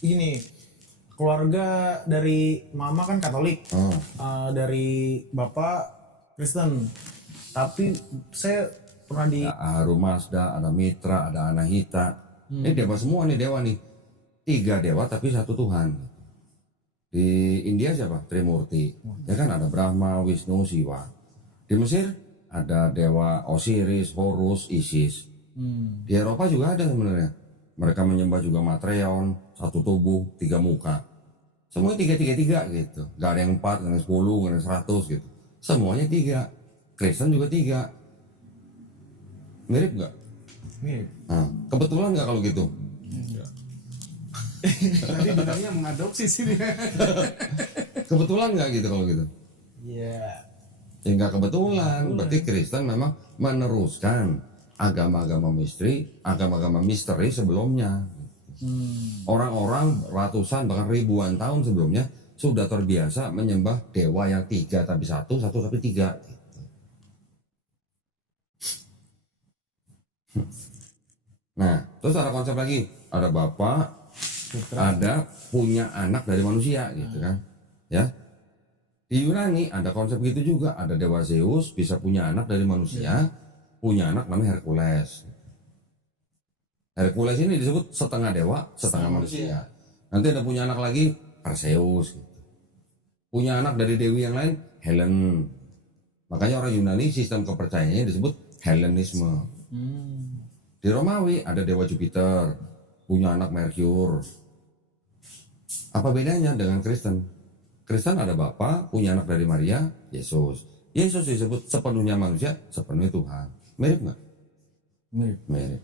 Gini, keluarga dari mama kan Katolik, dari bapak Kristen. Tapi saya pernah di Ada Aru Mazda, ada Mitra, ada Anahita. Ini dewa semua nih, dewa nih. 3 dewa tapi satu Tuhan. Di India siapa? Trimurti. Ya kan ada Brahma, Wisnu, Siwa. Di Mesir ada dewa Osiris, Horus, Isis. Di Eropa juga ada sebenarnya. Mereka menyembah juga Matreon, satu tubuh, 3 muka. Semuanya 3 gitu. Gak ada yang 4, gak ada yang 10, gak ada yang 100 gitu. Semuanya 3. Kristen juga 3. Mirip gak? mirip. Nah, kebetulan gak kalau gitu? Enggak. Tadi bilangnya mengadopsi sih dia. Kebetulan gak gitu kalau gitu? Iya. Ya nggak kebetulan, berarti Kristen memang meneruskan agama-agama misteri sebelumnya. Orang-orang ratusan bahkan ribuan tahun sebelumnya sudah terbiasa menyembah dewa yang 3 tapi satu tapi 3. Nah, terus ada konsep lagi, ada bapak, ada punya anak dari manusia gitu kan, ya. Di Yunani ada konsep gitu juga, ada dewa Zeus bisa punya anak dari manusia, punya anak namanya Hercules. Hercules ini disebut setengah dewa, setengah manusia. Nanti ada punya anak lagi, Perseus. Gitu. Punya anak dari dewi yang lain, Helen. Makanya orang Yunani sistem kepercayaannya disebut Helenisme. Di Romawi ada dewa Jupiter, punya anak Merkur. Apa bedanya dengan Kristen? Kristen ada Bapa, punya anak dari Maria, Yesus. Yesus disebut sepenuhnya manusia, sepenuhnya Tuhan. Mirip nggak? Mirip.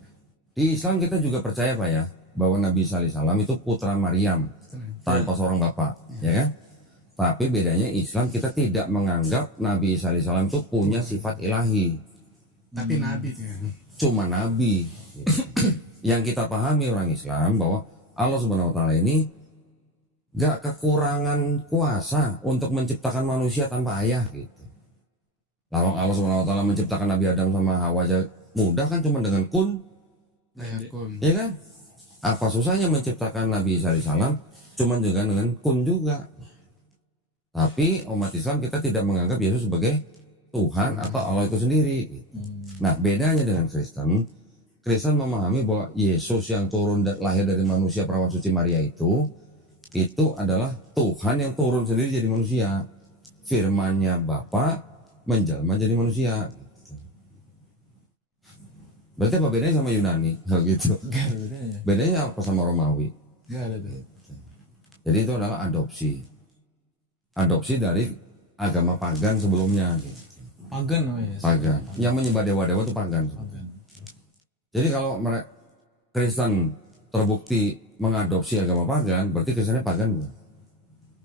Di Islam kita juga percaya Pak ya, bahwa Nabi Isa alaihissalam itu putra Maryam, tanpa seorang bapak, ya kan? Tapi bedanya Islam kita tidak menganggap Nabi Isa alaihissalam itu punya sifat ilahi. Tapi nabi dia. Cuma nabi. Yang kita pahami orang Islam bahwa Allah Subhanahu wa taala ini gak kekurangan kuasa untuk menciptakan manusia tanpa ayah gitu. Lalu Allah Subhanahu wa taala menciptakan Nabi Adam sama Hawa aja mudah kan, cuma dengan kun. Dayakun. Ya kan? Apa susahnya menciptakan Nabi Isa alaihissalam cuma juga dengan kun juga. Tapi umat Islam kita tidak menganggap Yesus sebagai Tuhan atau Allah itu sendiri gitu. Nah, bedanya dengan Kristen, Kristen memahami bahwa Yesus yang turun lahir dari manusia perawan suci Maria itu adalah Tuhan yang turun sendiri jadi manusia. Firman-Nya Bapa menjelma jadi manusia. Berarti apa bedanya sama Yunani? Gitu. Gak ada bedanya. Bedanya apa sama Romawi? Gak ada tuh. Jadi itu adalah adopsi. Adopsi dari agama pagan sebelumnya. Gitu. Pagan namanya. Pagan. Yang menyembah dewa-dewa itu pagan. Pagan. Jadi kalau mereka Kristen terbukti mengadopsi agama pagan, berarti Kristennya pagan bukan?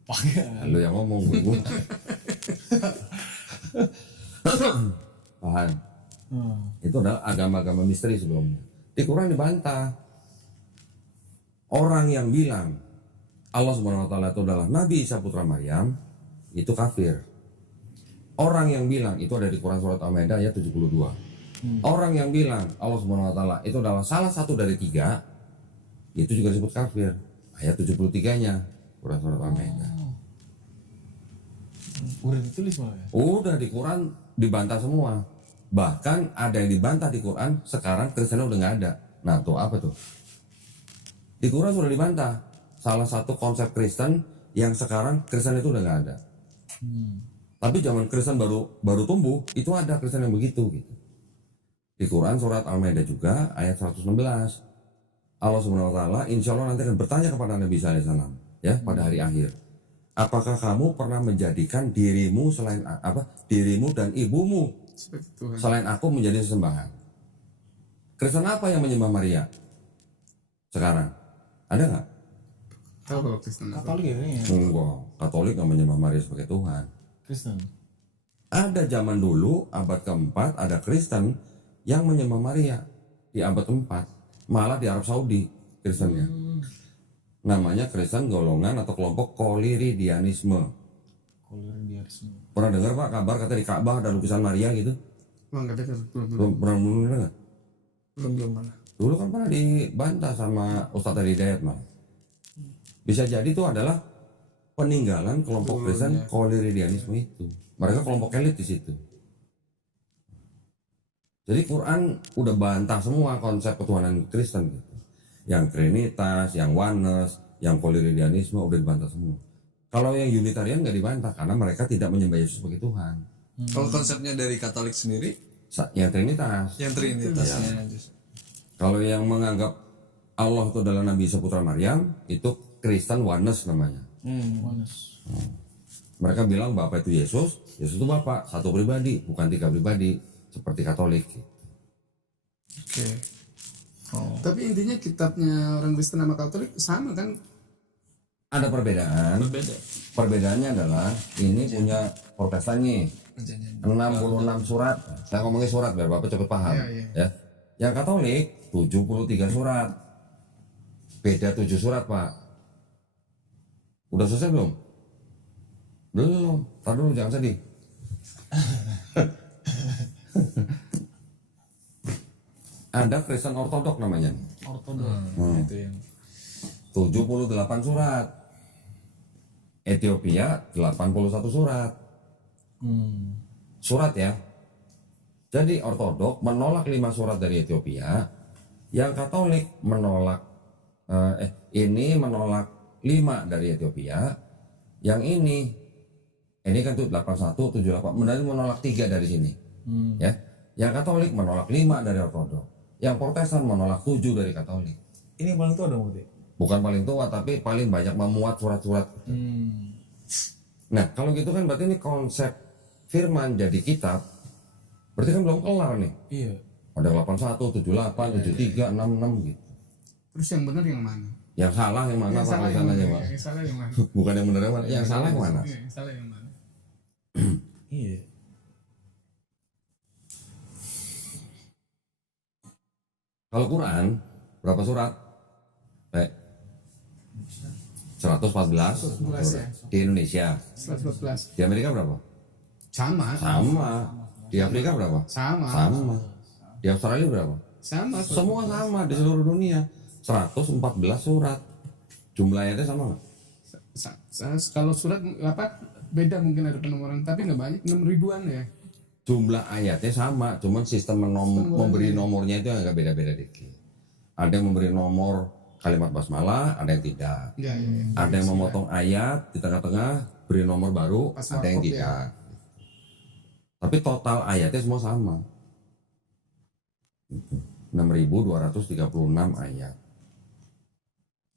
Pagan. Lu yang ngomong, gue. Paham? Itu adalah agama-agama misteri sebelumnya. Di Quran dibantah. Orang yang bilang Allah Subhanahu wa taala itu adalah Nabi Isa putra Maryam, itu kafir. Orang yang bilang, itu ada di Quran surat Al-Maidah ayat 72. Orang yang bilang Allah Subhanahu wa taala itu adalah salah satu dari 3, itu juga disebut kafir. Ayat 73-nya Quran surat Al-Maidah. Udah ditulis malah ya? Udah di Quran dibantah semua. Bahkan ada yang dibantah di Quran, sekarang Kristen udah nggak ada. Nah tuh apa tuh? Di Quran sudah dibantah. Salah satu konsep Kristen yang sekarang Kristen itu udah nggak ada. Tapi zaman Kristen baru tumbuh, itu ada Kristen yang begitu gitu. Di Quran surat Al-Maidah juga ayat 116. Allah Subhanahu wa taala insya Allah nanti akan bertanya kepada Nabi Isa alaihissalam ya pada hari akhir. Apakah kamu pernah menjadikan dirimu selain dirimu dan ibumu Seperti Tuhan. selain aku menjadi sesembahan? Kristen apa yang menyembah Maria sekarang? Ada nggak? Tahu kalau Kristen apa? Katolik ya kayaknya. Enggak, Katolik nggak menyembah Maria sebagai Tuhan. Kristen. Ada zaman dulu abad keempat ada Kristen yang menyembah Maria di abad keempat, malah di Arab Saudi Kristennya. Namanya Kristen golongan atau kelompok Koliridianisme. Koliridianisme. Pernah dengar Pak kabar kata di Ka'bah ada lukisan Maria gitu? Wah nggak ada Pernah dengar nggak? belum malah. Dulu kan pernah dibantah sama Ustadz Hidayat malah. Bisa jadi itu adalah peninggalan kelompok Kristen Coleridgeanisme itu. Mereka kelompok elit di situ. Jadi Quran udah bantah semua konsep ketuhanan Kristen gitu. Yang Trinitas, yang Oneness, yang Coleridgeanisme udah dibantah semua. Kalau yang Unitarian nggak dibantah karena mereka tidak menyembah Yesus sebagai Tuhan. Kalau konsepnya dari Katolik sendiri, Yang Trinitas. yang Trinitasnya. Kalau yang menganggap Allah itu adalah Nabi Isa putra Maryam, itu Kristen Oneness namanya. Oneness. Mereka bilang Bapa itu Yesus, Yesus itu Bapa, satu pribadi, bukan tiga pribadi, seperti Katolik. Oke. Oh. Tapi intinya kitabnya orang Kristen sama Katolik sama kan? Ada perbedaan. Berbeda. Perbedaannya adalah ini punya Protestan nih, Perjanjian. 66 surat. Saya ngomongin surat biar Bapak cepat paham. Ya. Yang Katolik 73 surat. Beda 7 surat, Pak. Udah selesai belum? Belum. Tar dulu jangan sedih. Ada Kristen Ortodok namanya. Ortodok. Itu yang 78 surat. Ethiopia 81 surat. Surat ya. Jadi Ortodok menolak 5 surat dari Ethiopia. Yang Katolik menolak ini menolak 5 dari Ethiopia. Yang ini kan tuh 81, 78, menolak menolak 3 dari sini. Ya. Yang Katolik menolak 5 dari Ortodok. Yang Protestan menolak 7 dari Katolik. Ini yang paling tua dong berarti. Bukan paling tua tapi paling banyak memuat surat-surat. Nah, kalau gitu kan berarti ini konsep firman jadi kitab. Berarti kan belum kelar nih. Iya. Ada 81, 78, 73, 66 gitu. Terus yang benar yang mana? Yang salah yang mana Yang Pak salah yang tulisannya, mana? Pak? Yang salah yang mana? Bukan yang benar yang mana? Yang salah yang mana? Iya, yang salah yang mana? Iya. Kalau Quran berapa surat? 114 surat. ya. Di Indonesia. 114. Di Amerika berapa? Sama. Sama. Di Afrika berapa? Sama. Sama. Di Australia berapa? Sama. Semua sama di seluruh dunia. 114 surat. Jumlah ayatnya sama nggak? Kalau surat apa beda mungkin ada penomoran tapi nggak banyak 6 ribuan ya. Jumlah ayatnya sama, cuman sistem memberi nomornya itu agak beda-beda dikit. Ada yang memberi nomor kalimat basmalah, ada yang tidak. Ya, ya. Ada yang memotong ayat di tengah-tengah, beri nomor baru, Pas ada yang wakaf ya. tidak. Tapi total ayatnya semua sama. 6.236 ayat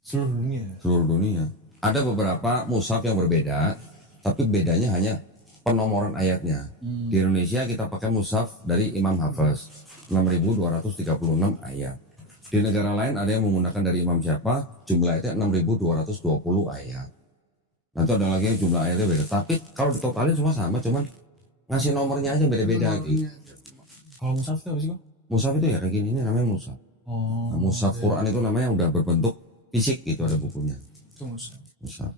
Seluruh dunia. seluruh dunia. Ada beberapa mushaf yang berbeda, tapi bedanya hanya penomoran ayatnya. Di Indonesia kita pakai mushaf dari Imam Hafiz 6.236 ayat. Di negara lain ada yang menggunakan dari imam siapa, jumlah ayatnya 6.220 ayat. Nanti ada lagi yang jumlah ayatnya beda. Tapi kalau ditotalin semua sama, cuman ngasih nomornya aja beda-beda gitu. Kalau mushaf itu apa sih kok? Mushaf itu ya kayak gini, ini namanya mushaf. Oh. Nah, mushaf Quran itu namanya udah berbentuk fisik gitu, ada bukunya. itu musuh. Mushaf.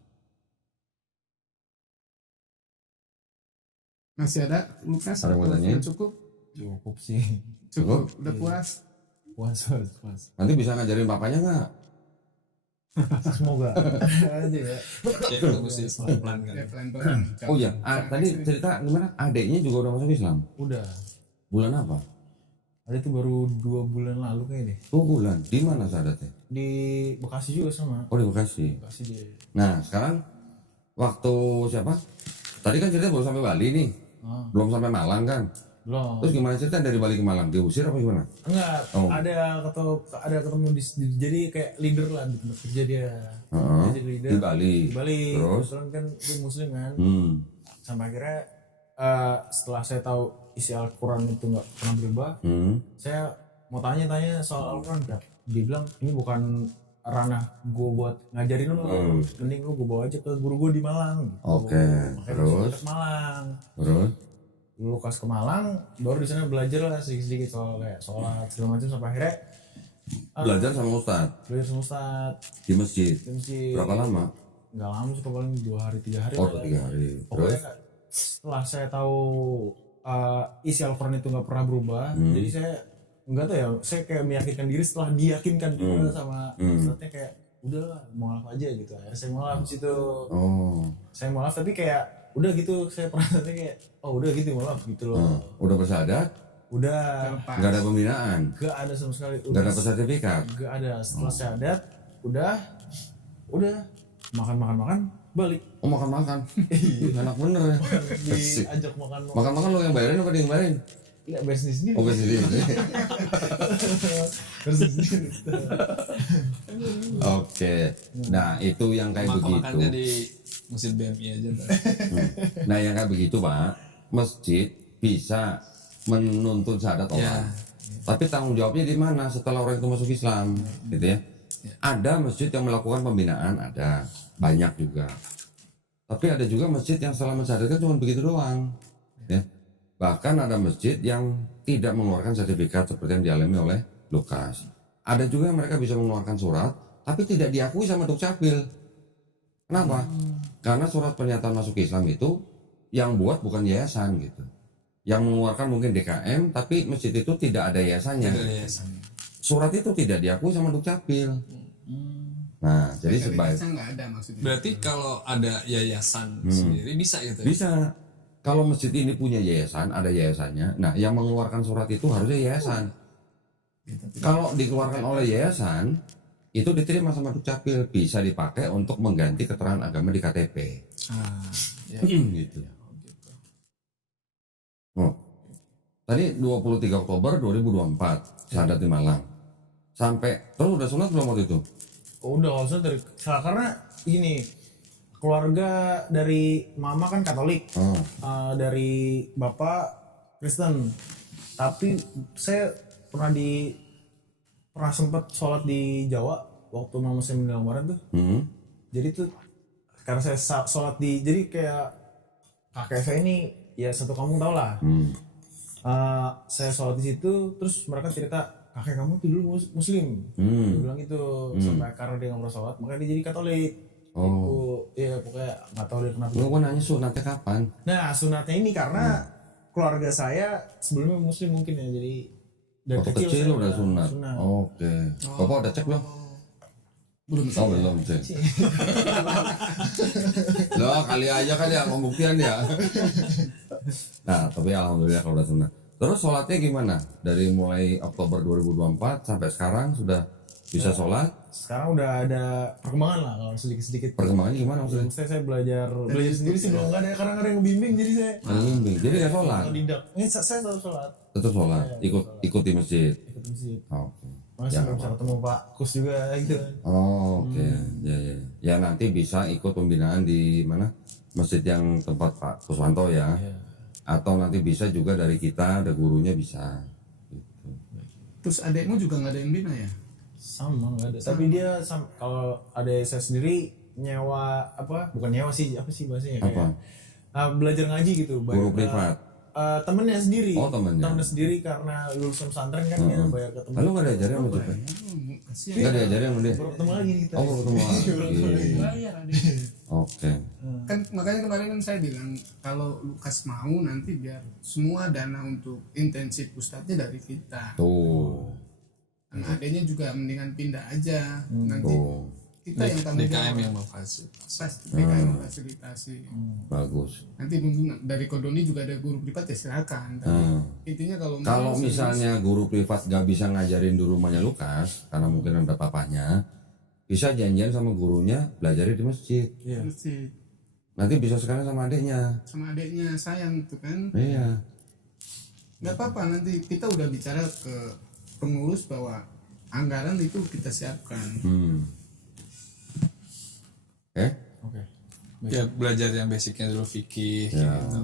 Masih ada Lukas? Ada yang mau tanya? Udah cukup? Cukup sih. Cukup. Udah puas? Puas. Nanti bisa ngajarin papanya nggak? Semoga. Aja ya. Ya itu mesti pelan-pelan kan. Ya pelan-pelan. Oh iya, tadi cerita gimana? Adeknya juga udah masuk Islam. Udah. Bulan apa? Ada itu baru 2 bulan lalu kayaknya deh. 2 bulan. Di mana sadatnya? Di Bekasi juga sama. Oh di Bekasi. Bekasi dia. Nah sekarang waktu siapa? Tadi kan cerita baru sampai Bali nih, Ah, belum sampai Malang kan? belum. Terus gimana cerita dari Bali ke Malang? Diusir apa gimana? Enggak, Oh. ada ketemu jadi kayak leader lah di tempat kerja dia. Heeh. Dia jadi leader Di Bali. di Bali. Terus? Kebetulan kan dia muslim kan. Sampai akhirnya setelah saya tahu isi Al-Quran itu nggak pernah berubah, saya mau tanya-tanya soal Al-Quran. Dia bilang ini bukan ranah gue buat ngajarin lu, mending lu gue bawa aja ke guru gue di Malang. Gitu. Oke, Makanya terus? langsung ke Malang. Terus? Lukas ke Malang, baru di sana belajar lah sedikit-sedikit soal kayak sholat segala macam sampai akhirnya Belajar sama Ustadz belajar sama Ustadz di masjid. di masjid. Berapa lama? Nggak lama sih, paling 2 hari 3 hari. Oh lah. 3 hari. Terus? Pokoknya setelah saya tahu isi Al-Quran itu nggak pernah berubah, jadi saya nggak tahu ya, saya kayak meyakinkan diri setelah diyakinkan juga sama Ustadznya kayak udahlah mau live aja gitu. Akhirnya saya mau live di situ. Oh. Saya mau live tapi kayak udah gitu, saya perasaannya kayak oh udah gitu mau live gitu loh. Udah bersahadat, Udah nggak ada pembinaan, gak ada sama sekali. nggak dapat sertifikat. Gak ada. Setelah syahadat udah makan balik. Oh makan-makan. Ih, enak bener ya. Diajak makan. Makan-makan lo yang bayarin apa dia yang bayarin? Enggak bayar sendiri. Oh bayar sendiri. Bayar sendiri. Oke. Nah itu yang kayak Makan-makannya begitu. di Masjid BMI aja ntar. Nah yang kayak begitu Pak, masjid bisa menuntut syahadat orang. Ya. Tapi tanggung jawabnya di mana setelah orang itu masuk Islam, gitu ya? Ada masjid yang melakukan pembinaan, ada banyak juga. Tapi ada juga masjid yang setelah mensyahadatkan cuma begitu doang, ya. Bahkan ada masjid yang tidak mengeluarkan sertifikat seperti yang dialami oleh Lukas. Ada juga yang mereka bisa mengeluarkan surat, tapi tidak diakui sama Dukcapil. Kenapa? Karena surat pernyataan masuk Islam itu yang buat bukan yayasan gitu. Yang mengeluarkan mungkin DKM, tapi masjid itu tidak ada yayasannya. Tidak ada yayasan. Surat itu tidak diakui sama Dukcapil. Nah, jadi sebaik nggak ada maksudnya. Berarti kalau ada yayasan sendiri bisa gitu ya? bisa. Kalau masjid ini punya yayasan, ada yayasannya. Nah, yang mengeluarkan surat itu harusnya yayasan. Kalau dikeluarkan oleh yayasan, itu diterima sama Dukcapil, bisa dipakai untuk mengganti keterangan agama di KTP. Ya. Gitu. Oh. Tadi 23 Oktober 2024 syahadat di Malang. Sampai terus udah sunat belum waktu itu? Udah kalau saya dari karena gini, keluarga dari mama kan Katolik, dari bapak Kristen. Tapi saya pernah sempat sholat di Jawa waktu mama saya meninggal kemarin tuh. Jadi tuh karena saya sholat jadi kayak kakek saya ini ya satu kampung tau lah. Saya sholat di situ, terus mereka cerita kakek kamu tuh dulu muslim. Dia bilang gitu, sampai karena dia nggak pernah sholat, makanya dia jadi Katolik. Gitu. Iya pokoknya nggak tahu dia kenapa. Lu nanya sunatnya kapan? Nah sunatnya ini karena keluarga saya sebelumnya muslim mungkin ya, jadi dari Waktu kecil saya udah sunat. Oke. Bapak udah cek belum? Belum. Oh belum cek. Loh kali aja kan ya pembuktian ya. Nah tapi alhamdulillah kalau udah sunat. Terus sholatnya gimana? Dari mulai Oktober 2024 sampai sekarang sudah bisa sholat? Sekarang udah ada perkembangan lah kalau sedikit-sedikit. Perkembangannya gimana maksudnya? Saya belajar sendiri sih belum nggak ada, karena nggak ada yang ngebimbing, jadi saya Bimbing. Jadi nggak sholat? otodidak. Ini saya selalu sholat. Tetap sholat? Ikut di masjid? Ikut masjid. Oke. Masih belum bisa ketemu Pak Kus juga gitu kan. Oh, oke. Ya nanti bisa ikut pembinaan di mana? Masjid yang tempat Pak Kuswanto ya. Atau nanti bisa juga dari kita, ada gurunya bisa. Gitu. Terus adekmu juga nggak ada yang bina ya? Sama nggak ada. Tapi dia kalau ada saya sendiri nyewa bukan nyewa sih, apa sih bahasanya kayak belajar ngaji gitu. Guru privat? Temennya sendiri. Oh temennya. Sendiri karena lulusan pesantren kan ya bayar ke temen. Lalu nggak diajarin sama Jupe? Nggak diajarin sama dia? Baru ketemu lagi kita. Oh baru ketemu lagi. Bayar adeknya. Oke. Kan makanya kemarin kan saya bilang kalau Lukas mau nanti biar semua dana untuk intensif ustadznya dari kita. Tuh. Karena adanya juga mendingan pindah aja. Nanti Tuh. kita yang tanggung DKM jawab. yang memfasilitasi. Pasti DKM fasilitasi. Bagus. Nanti mungkin dari Kodoni juga ada guru privat ya silakan. Tapi intinya Kalau misalnya guru privat gak bisa ngajarin di rumahnya Lukas, karena mungkin ada papanya, bisa janjian sama gurunya belajar di masjid. mesti Nanti bisa sekalian sama adiknya. sama adeknya sayang tuh kan. Iya. Nggak apa-apa nanti kita udah bicara ke pengurus bahwa anggaran itu kita siapkan. Oke. Ya belajar yang basicnya dulu fikih gitu.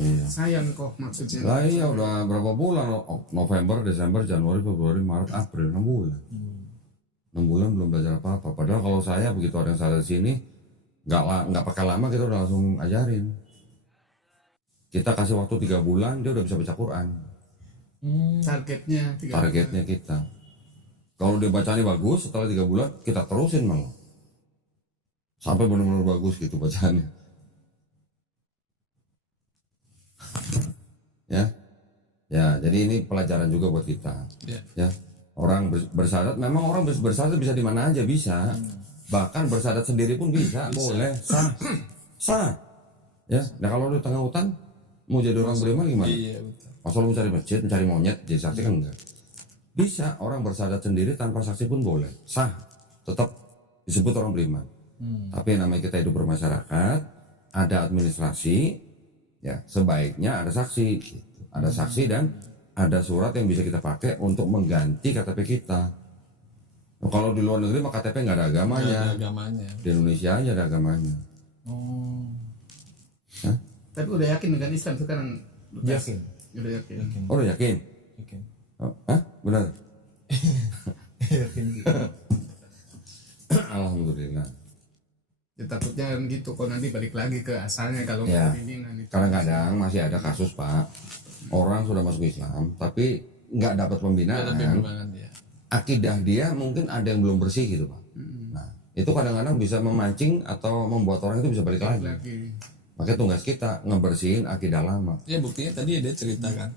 Iya. Sayang kok maksudnya. Lah iya udah berapa bulan? November, Desember, Januari, Februari, Maret, April, 6 bulan. 6 bulan belum belajar apa-apa. Padahal kalau saya begitu ada yang salah di sini, nggak pakai lama kita udah langsung ajarin. Kita kasih waktu 3 bulan, dia udah bisa baca Quran. Targetnya 3 Targetnya kita. Kalau dia bacanya bagus, setelah 3 bulan kita terusin malah. Sampai benar-benar bagus gitu bacaannya. Ya. Ya, jadi ini pelajaran juga buat kita. Ya. Ya. Orang bersyahadat, memang orang bersyahadat bisa di mana aja bisa. Bahkan bersyahadat sendiri pun bisa. Boleh, sah. Ya, nah kalau di tengah hutan mau jadi orang beriman gimana? Iya betul. Masa lu mencari masjid, mencari monyet, jadi saksi kan enggak. Bisa orang bersyahadat sendiri tanpa saksi pun boleh, sah, tetap disebut orang beriman. Tapi yang namanya kita hidup bermasyarakat, ada administrasi, ya sebaiknya ada saksi, gitu. Ada saksi dan ada surat yang bisa kita pakai untuk mengganti KTP kita. Nah, kalau di luar negeri mah KTP nggak ada agamanya, Ada agamanya. di Indonesia aja ada agamanya. Oh, Tapi udah yakin dengan Islam sekarang? yakin. Udah yakin. Oh udah yakin? Yakin. Oh, hah? Benar? Yakin gitu. Alhamdulillah. Ya, takutnya kan gitu kok nanti balik lagi ke asalnya kalau Ya. pimpinan itu. Kadang-kadang masih ada kasus Pak, orang sudah masuk Islam tapi nggak dapat pembinaan, Lebih berbangan dia. akidah dia mungkin ada yang belum bersih gitu Pak. Nah itu kadang-kadang bisa memancing atau membuat orang itu bisa balik lagi. Makanya tugas kita ngebersihin akidah lama. Ya buktinya tadi dia cerita kan.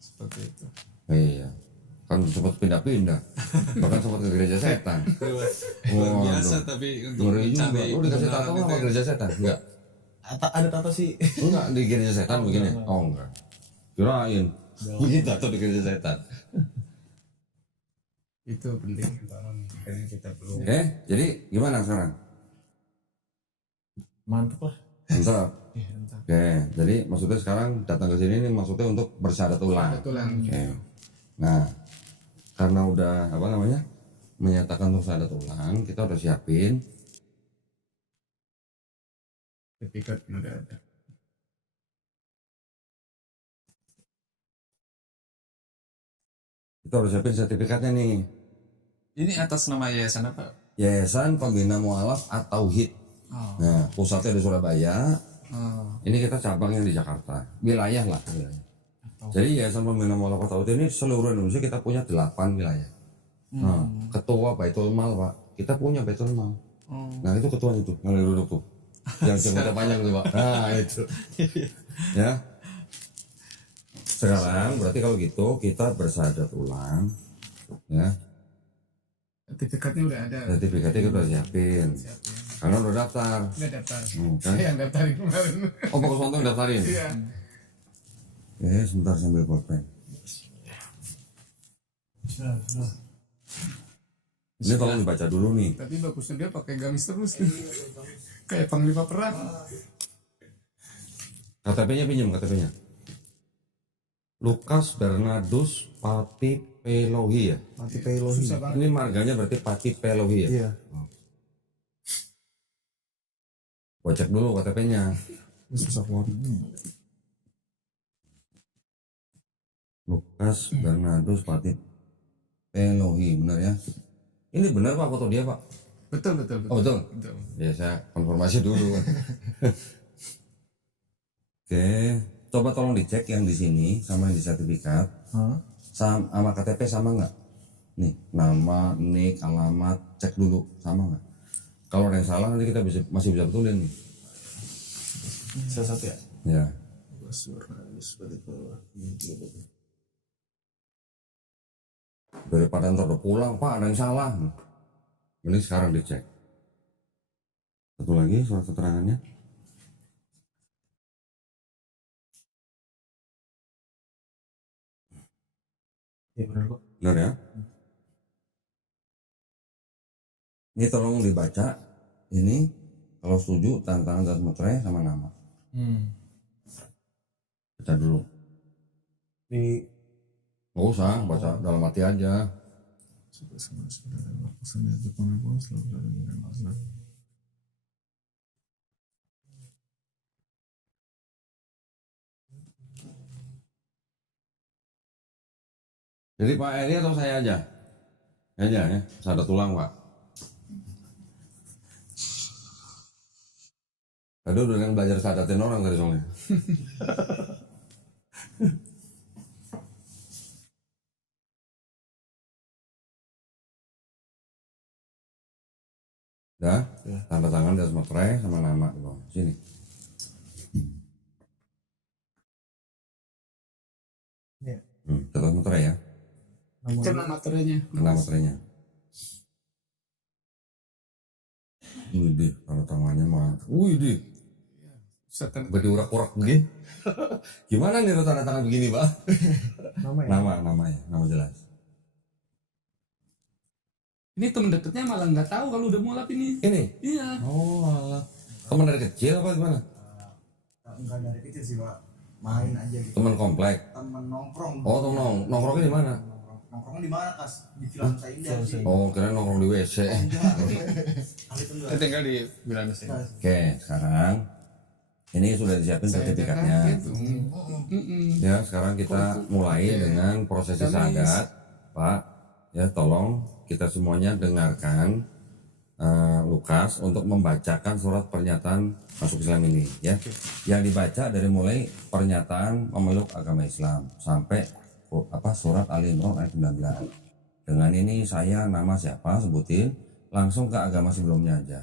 Seperti itu. Iya, kan sempat pindah-pindah, bahkan sempat ke gereja setan. Luar biasa tapi untuk Ngeri juga. mencari Lu dikasih kebenaran tato itu sama ya. gereja setan? Enggak. Ada tato sih. Enggak di gereja setan begini. Oh enggak. Kirain. Bikin tato di gereja setan. Itu penting makanya kita perlu. Jadi gimana sekarang? Mantap lah. Mantap. Iya, mantap. Oke, jadi maksudnya sekarang datang ke sini ini maksudnya untuk bersyahadat ulang. Tulang. Oke. Nah, karena udah apa namanya menyatakan untuk syahadat ulang, kita udah siapin. Sertifikat udah ada. Kita udah siapin sertifikatnya nih. Ini atas nama yayasan apa? Yayasan Pembina Mualaf At-Tauhid. Oh. Nah, pusatnya di Surabaya. Oh. Ini kita cabangnya di Jakarta. Wilayah lah. Wilayah. Jadi Yayasan Pembina Mualaf At-Tauhid ini seluruh Indonesia kita punya 8 wilayah. Nah, ketua Baitul Mal Pak. Kita punya Baitul Mal. Nah itu ketuanya itu yang duduk tuh. Yang jemputnya panjang tuh Pak. Nah itu. Ya. Sekarang berarti kalau gitu kita bersyahadat ulang. Ya. Sertifikatnya udah ada. Sertifikatnya kita udah siapin. Karena udah daftar. Udah daftar. Kan? Saya yang daftarin kemarin. Oh Pak Kuswanto yang daftarin? Iya. Ya sebentar sambil pulpen. Ini tolong dibaca dulu nih. Tapi bagusnya dia pakai gamis terus. Kayak panglima perang. KTP-nya pinjam KTP-nya. Lukas Bernardus Pati Pelohi ya. Mati Pelohi. Susah banget. Ini marganya berarti Pati Pelohi ya. Iya. Gua cek dulu KTP-nya. Susah keluarnya. Lukas Bernardus Pati Pelohi, benar ya? Ini benar Pak foto dia Pak? Betul, betul, betul. Oh betul? Betul. Ya saya konfirmasi dulu. Oke, coba tolong dicek yang di sini sama yang di sertifikat. Sama KTP sama nggak? Nih, nama, nik, alamat, cek dulu sama nggak? Kalau ada yang salah nanti kita masih bisa betulin nih. Salah satu ya. Ya. Daripada ntar udah pulang, Pak ada yang salah. Ini sekarang dicek. Satu lagi surat keterangannya. Iya benar kok. Benar ya? Ini tolong dibaca. Ini kalau setuju tanda tangan dan materai sama nama. Baca dulu. Di Nggak usah, baca dalam hati aja. Jadi Pak Eri atau saya aja? Saya aja ya, saya ada tulang Pak. Tadi udah yang belajar sadatin orang tadi soalnya. Udah, tanda tangan di atas materai sama nama di bawah. Sini. Iya. Di atas materai ya. Itu nama materinya. Nama materinya. Widih, tanda tangannya mantap. Widih, Ustaz, berarti urak-urak begini. Gimana nih tanda tangan begini, Pak? Nama ya? Nama jelas. ini temen deketnya malah nggak tahu kalau udah mualaf ini. Ini? Iya. Oh, alah. Teman dari kecil apa gimana? Enggak dari kecil sih pak, main aja gitu. Teman komplek. Temen nongkrong. Oh, nongkrongnya di mana? Nongkrongnya di mana kas? Di Film Saindah sih. Oh, kira nongkrong di WC. Enggak. Kali itu enggak. Saya tinggal di Bilan sih. Oke, sekarang ini sudah disiapin sertifikatnya. Gitu. Ya, sekarang kita mulai dengan prosesi syahadat, Pak. Ya, tolong kita semuanya dengarkan Lukas untuk membacakan surat pernyataan masuk Islam ini, ya. Yang dibaca dari mulai pernyataan memeluk agama Islam sampai surat Ali Imran ayat 19. Dengan ini saya nama siapa sebutin, langsung ke agama sebelumnya aja.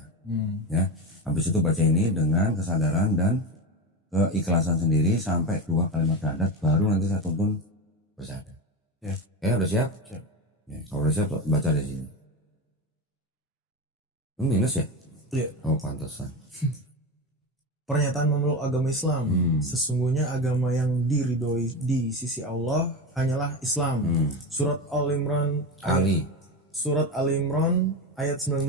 Ya. Habis itu baca ini dengan kesadaran dan keikhlasan sendiri sampai 2 kalimat syahadat, baru nanti saya tuntun bersyahadat. Ya. Udah siap? Siap. Ya, kalau udah siap baca di sini. Ini minus ya? Iya. Oh, pantesan. Pernyataan memeluk agama Islam. Sesungguhnya agama yang diridhoi di sisi Allah hanyalah Islam. Surat Al-Imran Ali. Surat Al-Imran ayat 19.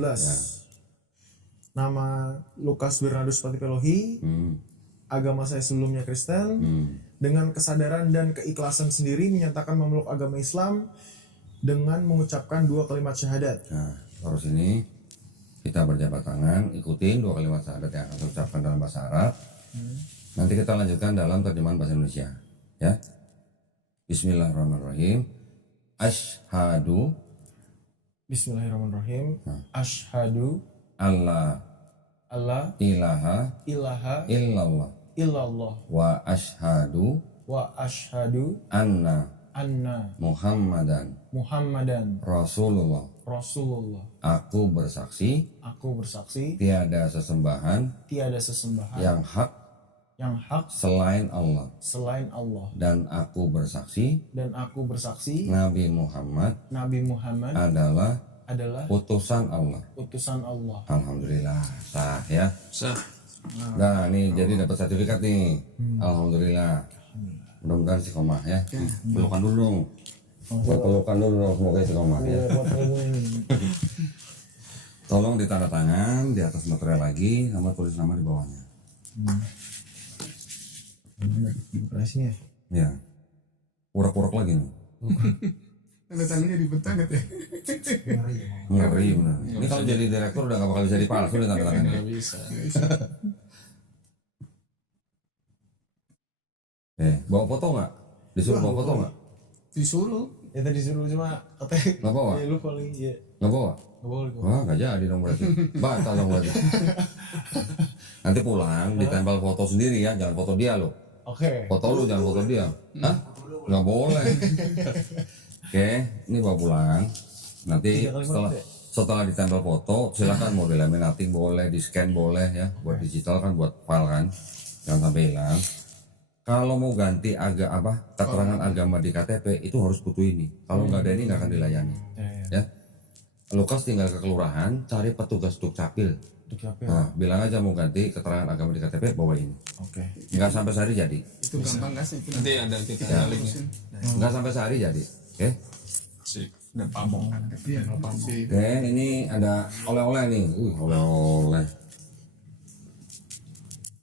Nama Lukas Bernardus Patipelohi. Agama saya sebelumnya Kristen. Dengan kesadaran dan keikhlasan sendiri menyatakan memeluk agama Islam dengan mengucapkan 2 kalimat syahadat. Nah, terus ini kita berjabat tangan, ikutin 2 kalimat syahadat yang akan diucapkan dalam bahasa Arab. Nanti kita lanjutkan dalam terjemahan bahasa Indonesia, ya. Bismillahirrahmanirrahim. Asyhadu Bismillahirrahmanirrahim. Asyhadu alla ilaha illallah illallah wa asyhadu wa asyhadu anna anna Muhammadan Rasulullah. Aku bersaksi tiada sesembahan yang hak selain Allah. Dan aku bersaksi Nabi Muhammad adalah utusan Allah. Alhamdulillah, sah ya. Sah. Nah, ini jadi dapat sertifikat nih. Alhamdulillah. Mudah-mudahan istiqomah ya. Pelukan dulu dong. Buat pelukan dulu dong, semoga istiqomah ya. Tolong ditanda tangan di atas material lagi sama tulis nama di bawahnya. Impresinya. Ya. Urak-urak lagi nih. Tanda tangannya ribet banget ya. Ngeri bener. Ini kalau jadi direktur udah gak bakal bisa dipalsu nih tanda tangannya. Nggak bisa. Bawa foto nggak? Disuruh bawa foto nggak? Disuruh. Ya tadi suruh cuma katanya. Nggak bawa? Ya lupa lagi. Ya. Nggak bawa? Nggak boleh. Wah, nggak jadi dong berarti. Batal dong berarti. Nanti pulang ditempel foto sendiri ya, jangan foto dia loh. Oke. Foto lu jangan foto dia. Hah? Nggak boleh. Oke, ini bawa pulang. Nanti setelah ditempel foto, silakan mau dilaminating boleh, di scan boleh ya, buat digital kan, buat file kan, jangan sampai hilang. Kalau mau ganti keterangan agama di KTP itu harus butuh ini. Kalau nggak ada ini nggak akan dilayani. Ya. Lukas tinggal ke kelurahan, cari petugas Dukcapil. Nah, bilang aja mau ganti keterangan agama di KTP, bawa ini. Oke. Nggak sampai sehari jadi. Itu gampang kasih. Nanti ada kita linknya. Nggak sampai sehari jadi. Oke. Sih. Dan pamong. Iya. Oke, ini ada oleh-oleh nih. Oleh-oleh.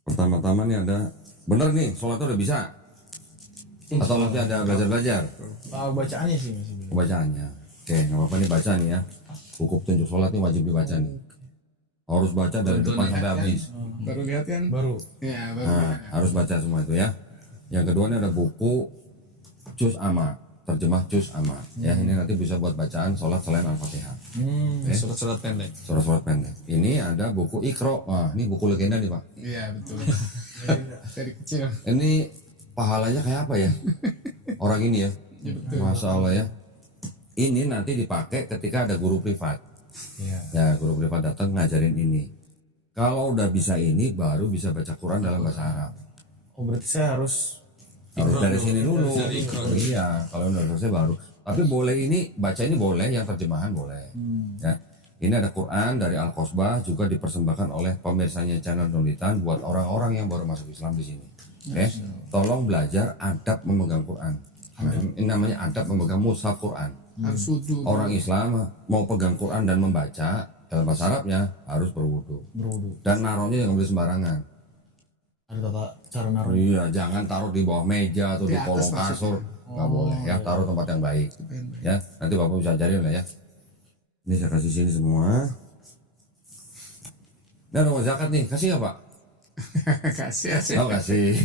Pertama-tama nih ada, bener nih, sholatnya udah bisa? Atau masih ada belajar-belajar? Tahu bacaannya sih masih belum. Bacaannya. Oke, nggak apa-apa nih baca nih ya. Buku petunjuk sholat ini wajib dibaca nih. Harus baca dari depan sampai habis. Baru lihat kan? Baru. Ya, baru. Nah, harus baca semua itu ya. Yang kedua ini ada buku Juz Amma, terjemah Juz Amma. Ya, ini nanti bisa buat bacaan sholat selain Al-Fatihah. Surat-surat pendek. Surat-surat pendek. Ini ada buku Iqra. Wah, ini buku legenda nih Pak. Iya, betul. Dari kecil. Ini pahalanya kayak apa ya? Orang ini ya. Masya Allah ya. Ini nanti dipakai ketika ada guru privat. Iya. Ya, guru privat datang ngajarin ini. Kalau udah bisa ini, baru bisa baca Quran dalam bahasa Arab. Oh berarti saya harus Harus dari sini dulu. Dari Iqra. Iya, kalau udah selesai baru. Tapi boleh ini baca ini boleh, yang terjemahan boleh. Ya. Ini ada Quran dari Al-Qasbah juga dipersembahkan oleh pemirsanya channel Nulitan buat orang-orang yang baru masuk Islam di sini. Oke. Tolong belajar adab memegang Quran. Nah, ini namanya adab memegang mushaf Quran. Harus wudhu. Orang Islam mau pegang Quran dan membaca dalam bahasa Arabnya harus berwudu. Dan naruhnya jangan boleh sembarangan. Ada tata cara naruh. Iya, jangan taruh di bawah meja atau di Di atas kolong kasur. Nggak boleh ya, taruh tempat yang baik. Ya, nanti Bapak bisa ajarin lah ya. Ini saya kasih sini semua. Ini ada uang zakat nih, kasih nggak Pak? kasih. Oh kasih.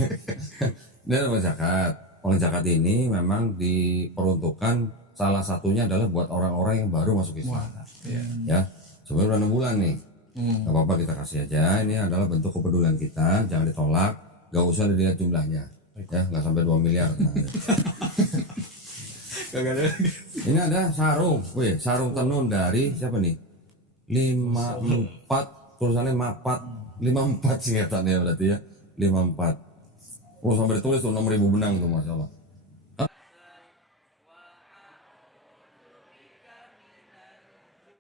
Ini ada uang zakat. Uang zakat ini memang diperuntukkan salah satunya adalah buat orang-orang yang baru masuk Islam. Ya, sebenarnya udah 6 bulan nih. Gak apa-apa kita kasih aja. Ini adalah bentuk kepedulian kita, jangan ditolak. Gak usah dilihat jumlahnya. Ya, nggak sampai 2 miliar. Nah, ini ada sarung, wih, sarung tenun dari siapa nih? 54, tulisannya 54 singkatannya berarti ya, 54. Oh sampai ditulis tuh 6.000 benang tuh, masya Allah.